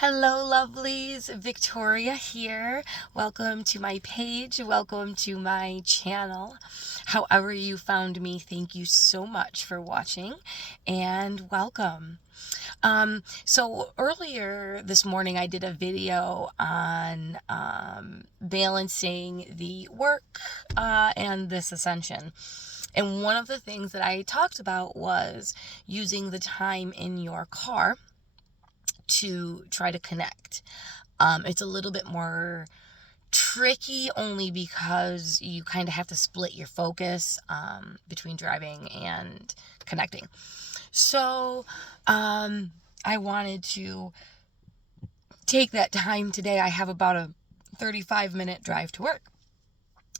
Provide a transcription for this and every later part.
Hello, lovelies. Victoria here. Welcome to my page. Welcome to my channel. However you found me, thank you so much for watching and welcome. So earlier this morning, I did a video on balancing the work and this ascension. And one of the things that I talked about was using the time in your car to try to connect. It's a little bit more tricky only because you kind of have to split your focus between driving and connecting. So I wanted to take that time today. I have about a 35-minute drive to work.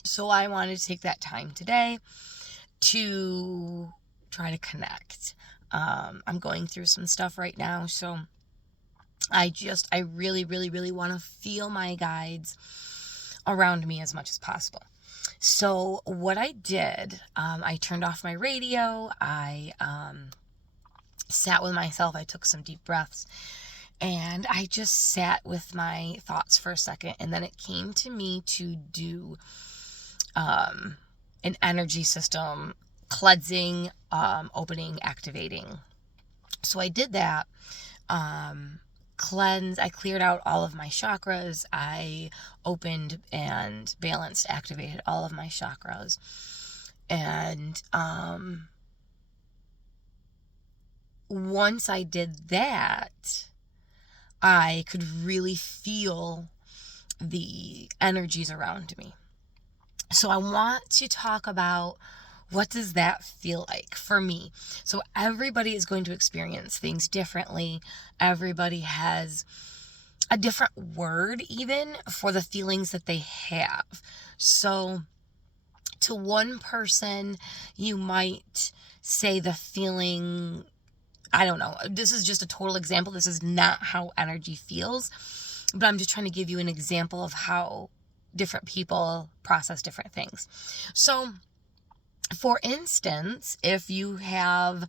So I wanted to take that time today to try to connect. I'm going through some stuff right now, so I really, really, really want to feel my guides around me as much as possible. So what I did, I turned off my radio. I sat with myself. I took some deep breaths. And I just sat with my thoughts for a second. And then it came to me to do an energy system cleansing, opening, activating. So I did that. I cleared out all of my chakras. I opened and balanced, activated all of my chakras. And once I did that, I could really feel the energies around me. So I want to talk about what does that feel like for me? So everybody is going to experience things differently. Everybody has a different word even for the feelings that they have. So to one person, you might say the feeling, I don't know, this is just a total example. This is not how energy feels, but I'm just trying to give you an example of how different people process different things. So for instance, if you have,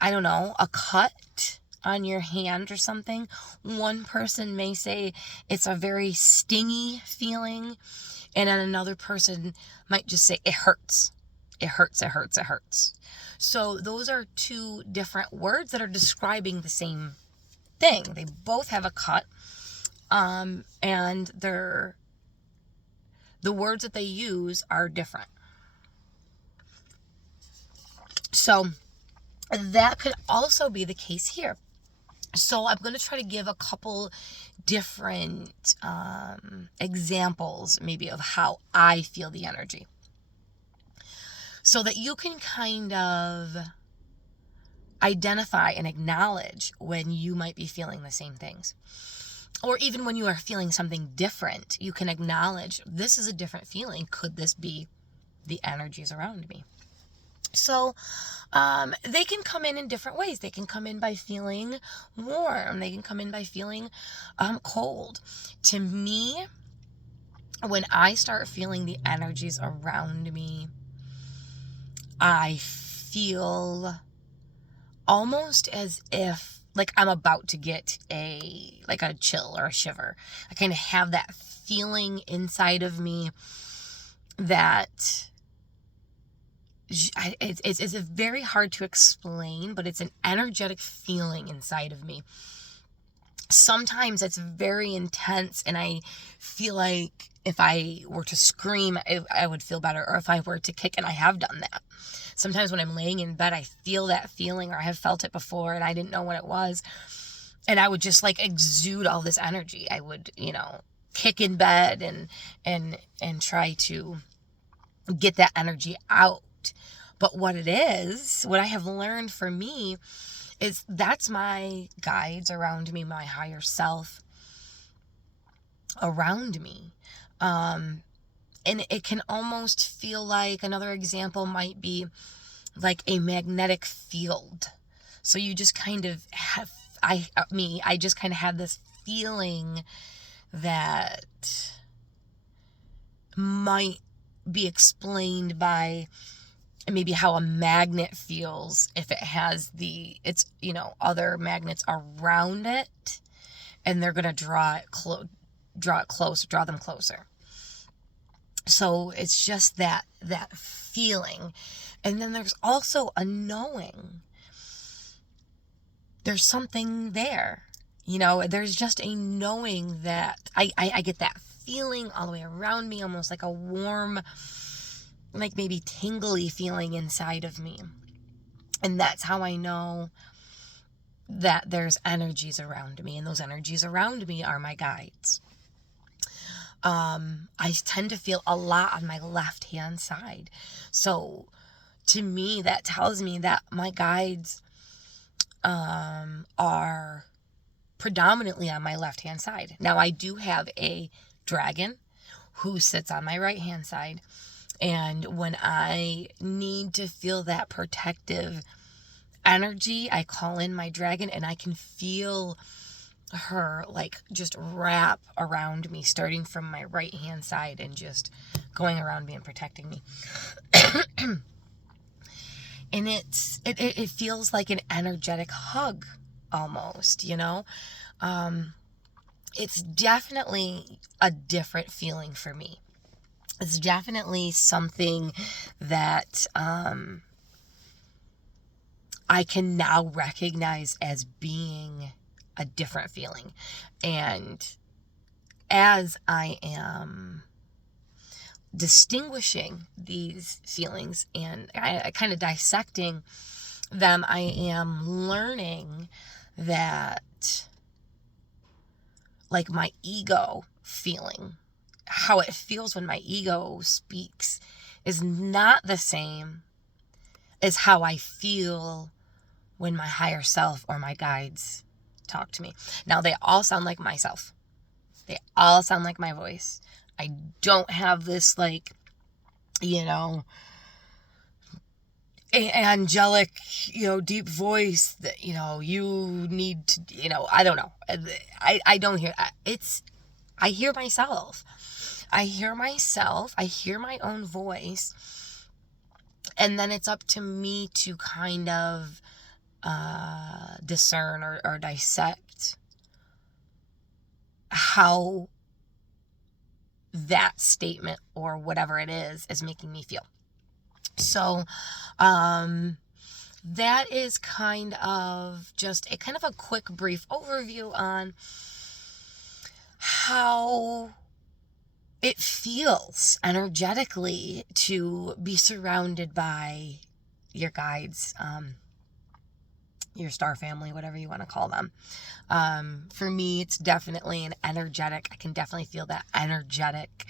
I don't know, a cut on your hand or something, one person may say it's a very stingy feeling, and then another person might just say it hurts. It hurts, it hurts, it hurts. So those are two different words that are describing the same thing. They both have a cut, and the words that they use are different. So that could also be the case here. So I'm going to try to give a couple different examples maybe of how I feel the energy, so that you can kind of identify and acknowledge when you might be feeling the same things. Or even when you are feeling something different, you can acknowledge this is a different feeling. Could this be the energies around me? So they can come in different ways. They can come in by feeling warm. They can come in by feeling cold. To me, when I start feeling the energies around me, I feel almost as if like I'm about to get a chill or a shiver. I kind of have that feeling inside of me that it's very hard to explain, but it's an energetic feeling inside of me. Sometimes it's very intense, and I feel like if I were to scream, I would feel better, or if I were to kick, and I have done that. Sometimes when I'm laying in bed, I feel that feeling, or I have felt it before, and I didn't know what it was, and I would just like exude all this energy. I would, kick in bed and try to get that energy out. But what I have learned for me is that's my guides around me, my higher self around me. And it can almost feel like, another example might be like a magnetic field. So you just kind of have, I just kind of have this feeling that might be explained by maybe how a magnet feels if it has other magnets around it, and they're going to draw them closer. So it's just that feeling. And then there's also a knowing. There's something there. There's just a knowing that I get that feeling all the way around me, almost like a warm, like maybe tingly feeling inside of me. And that's how I know that there's energies around me, and those energies around me are my guides. I tend to feel a lot on my left hand side. So to me, that tells me that my guides are predominantly on my left hand side. Now, I do have a dragon who sits on my right hand side. And when I need to feel that protective energy, I call in my dragon, and I can feel her like just wrap around me, starting from my right hand side and just going around me and protecting me. And it feels like an energetic hug almost, it's definitely a different feeling for me. It's definitely something that I can now recognize as being a different feeling. And as I am distinguishing these feelings and I kind of dissecting them, I am learning that, like, my ego feeling, how it feels when my ego speaks, is not the same as how I feel when my higher self or my guides talk to me. Now, they all sound like myself. They all sound like my voice. I don't have this, like, angelic, deep voice that, you need to, I don't know. I don't hear, I hear myself. I hear my own voice. And then it's up to me to kind of discern or dissect how that statement or whatever it is making me feel. So that is kind of just a quick brief overview on how it feels energetically to be surrounded by your guides, your star family, whatever you want to call them. For me, it's definitely an energetic, I can definitely feel that energetic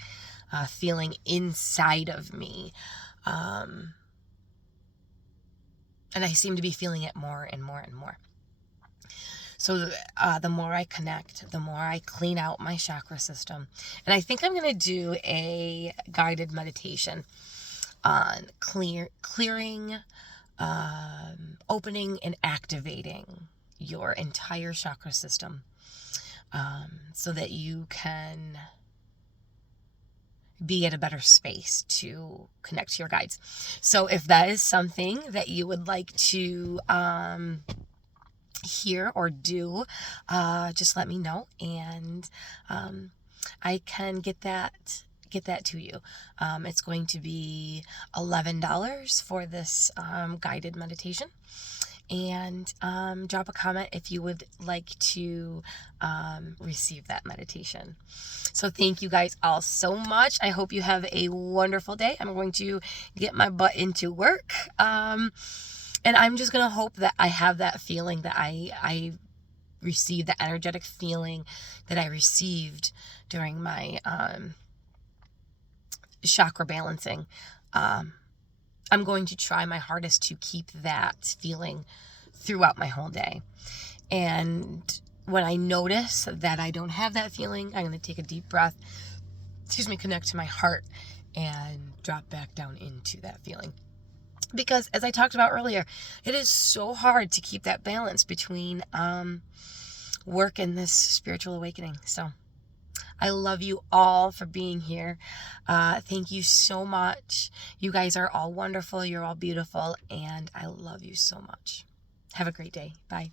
feeling inside of me. And I seem to be feeling it more and more and more. So the more I connect, the more I clean out my chakra system. And I think I'm going to do a guided meditation on clearing, opening and activating your entire chakra system, so that you can be at a better space to connect to your guides. So if that is something that you would like to hear or do, just let me know, and I can get that to you. It's going to be $11 for this guided meditation. And drop a comment if you would like to receive that meditation. So thank you guys all so much. I hope you have a wonderful day. I'm going to get my butt into work. And I'm just going to hope that I have that feeling that I received, the energetic feeling that I received during my chakra balancing. I'm going to try my hardest to keep that feeling throughout my whole day. And when I notice that I don't have that feeling, I'm going to take a deep breath, connect to my heart, and drop back down into that feeling. Because as I talked about earlier, it is so hard to keep that balance between work and this spiritual awakening. So I love you all for being here. Thank you so much. You guys are all wonderful. You're all beautiful. And I love you so much. Have a great day. Bye.